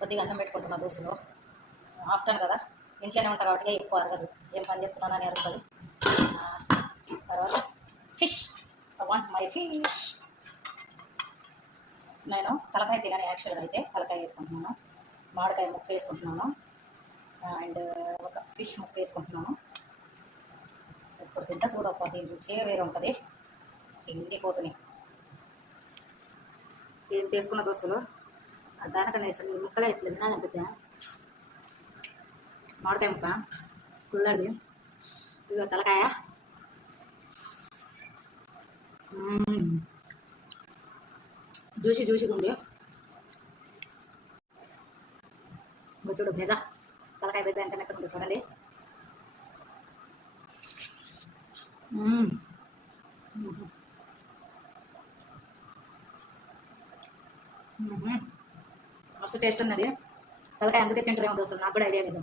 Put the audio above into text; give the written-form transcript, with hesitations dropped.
కొద్దిగా అన్నం పెట్టుకుంటున్నా దోశలు. ఆఫ్టర్నూన్ కదా, ఇంట్లోనే ఉంటా కాబట్టి ఎక్కువ అరగదు. ఏం పని చెప్తున్నానని అరుగుతుంది. తర్వాత fish, I want my fish. నేను తలకాయ తినని యాక్చువల్గా అయితే తలకాయ వేసుకుంటున్నాను, మామిడికాయ ముక్క వేసుకుంటున్నాను, అండ్ ఒక ఫిష్ ముక్క వేసుకుంటున్నాను. ఇప్పుడు తింటా చూడప్ప, దీని రుచే వేరే ఉంటుంది. తిండిపోతున్నాయి ఏం తీసుకున్న దోస్తులు. దానికన్నా అసలు ఈ ముక్కలే ఇట్లా తినాలనిపితే మామిడికాయ ముక్క కుల్లడి, ఇదిగో తలకాయ. జ్యూసీ జ్యూసీగా ఉంది. చూడు బెజా, తలకాయ బెజా ఎంత మెత్తగా ఉందో చూడండి. మస్తు టేస్ట్ ఉన్నది. తలకాయ అందుకే తింటారేమో దోస్తులు, నాకు కూడా ఐడియా లేదు.